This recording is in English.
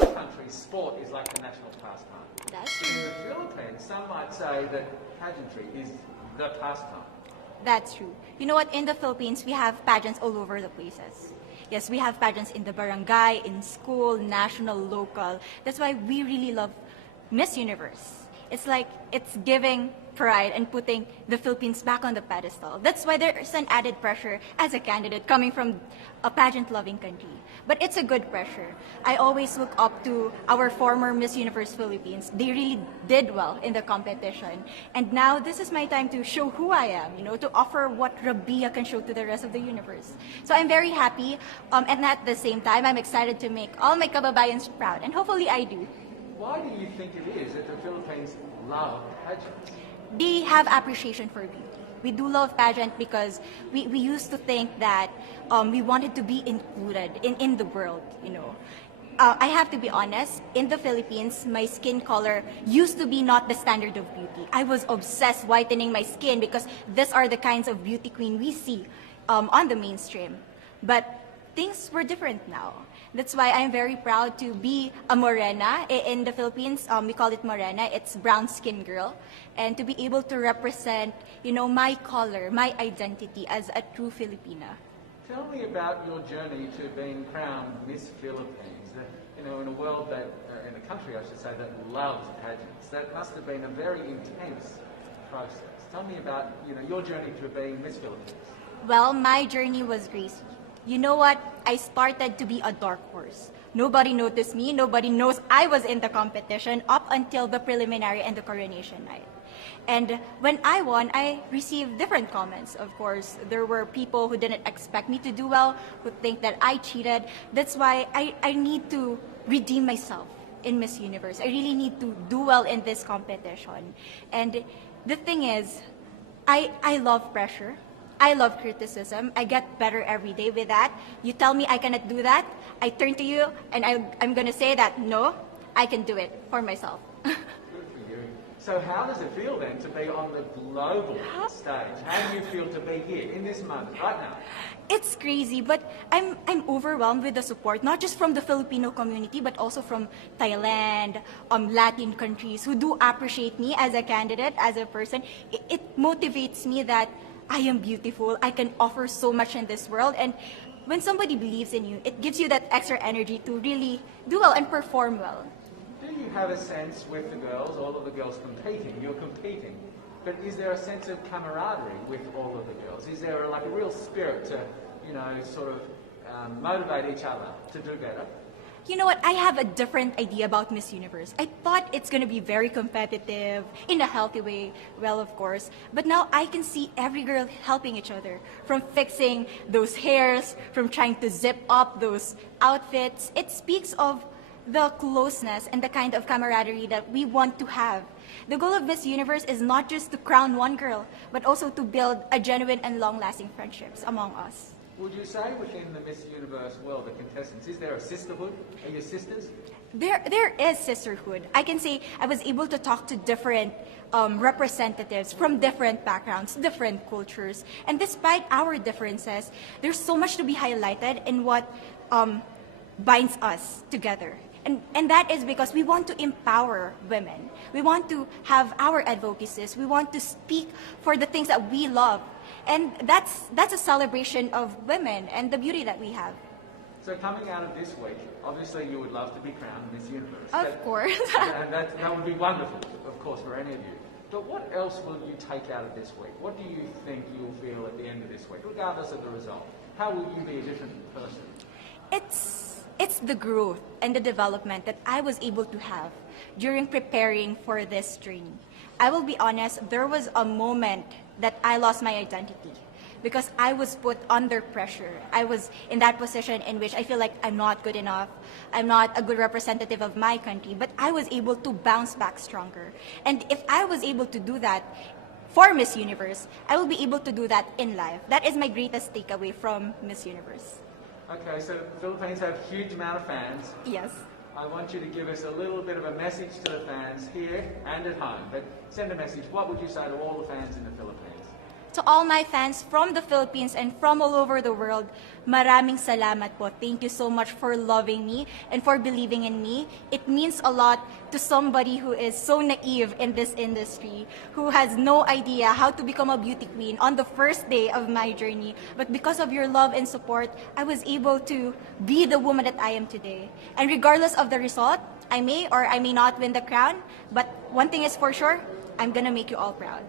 some countries, sport is like the national pastime. That's In true. the Philippines, some might say that pageantry is the pastime. That's true. You know what? In the Philippines, we have pageants all over the places. Yes, we have pageants in the barangay, in school, national, local. That's why we really love Miss Universe. It's like it's giving pride and putting the Philippines back on the pedestal. That's why there's an added pressure as a candidate coming from a pageant-loving country. But it's a good pressure. I always look up to our former Miss Universe Philippines. They really did well in the competition. And now this is my time to show who I am, to offer what Rabiya can show to the rest of the universe. So I'm very happy, and at the same time, I'm excited to make all my kababayans proud, and hopefully I do. Why do you think it is that the Philippines love pageants? They have appreciation for beauty. We do love pageant because we used to think that we wanted to be included in the world. I have to be honest, in the Philippines, my skin color used to be not the standard of beauty. I was obsessed whitening my skin because these are the kinds of beauty queen we see on the mainstream. But things were different now. That's why I'm very proud to be a morena. In the Philippines, we call it morena. It's brown skin girl. And to be able to represent, my color, my identity as a true Filipina. Tell me about your journey to being crowned Miss Philippines. In a world in a country, I should say, that loves pageants. That must have been a very intense process. Tell me about, your journey to being Miss Philippines. Well, my journey was crazy. You know what? I started to be a dark horse. Nobody noticed me. Nobody knows I was in the competition up until the preliminary and the coronation night. And when I won, I received different comments. Of course, there were people who didn't expect me to do well, who think that I cheated. That's why I need to redeem myself in Miss Universe. I really need to do well in this competition. And the thing is, I love pressure. I love criticism. I get better every day with that. You tell me I cannot do that, I turn to you and I'm going to say that, no, I can do it for myself. Good for you. So how does it feel then to be on the global stage? How do you feel to be here in this moment, right now? It's crazy, but I'm overwhelmed with the support, not just from the Filipino community, but also from Thailand, Latin countries who do appreciate me as a candidate, as a person. It motivates me that I am beautiful, I can offer so much in this world, and when somebody believes in you, it gives you that extra energy to really do well and perform well. Do you have a sense with the girls, all of the girls competing, you're competing, but is there a sense of camaraderie with all of the girls? Is there a real spirit to, motivate each other to do better? You know what? I have a different idea about Miss Universe. I thought it's going to be very competitive, in a healthy way, well, of course. But now I can see every girl helping each other, from fixing those hairs, from trying to zip up those outfits. It speaks of the closeness and the kind of camaraderie that we want to have. The goal of Miss Universe is not just to crown one girl, but also to build a genuine and long-lasting friendships among us. Would you say within the Miss Universe world, the contestants, is there a sisterhood? Are you sisters? There is sisterhood. I can say I was able to talk to different representatives from different backgrounds, different cultures. And despite our differences, there's so much to be highlighted in what binds us together. And that is because we want to empower women. We want to have our advocacies. We want to speak for the things that we love. And that's a celebration of women and the beauty that we have. So coming out of this week, obviously you would love to be crowned Miss Universe. Of course. And that would be wonderful, of course, for any of you. But what else will you take out of this week? What do you think you'll feel at the end of this week, regardless of the result? How will you be a different person? It's the growth and the development that I was able to have during preparing for this training. I will be honest, there was a moment that I lost my identity because I was put under pressure. I was in that position in which I feel like I'm not good enough. I'm not a good representative of my country, but I was able to bounce back stronger. And if I was able to do that for Miss Universe, I will be able to do that in life. That is my greatest takeaway from Miss Universe. Okay, so the Philippines have a huge amount of fans. Yes. I want you to give us a little bit of a message to the fans here and at home. But send a message. What would you say to all the fans in the Philippines? To all my fans from the Philippines and from all over the world, maraming salamat po. Thank you so much for loving me and for believing in me. It means a lot to somebody who is so naive in this industry, who has no idea how to become a beauty queen on the first day of my journey. But because of your love and support, I was able to be the woman that I am today. And regardless of the result, I may or I may not win the crown, but one thing is for sure, I'm gonna make you all proud.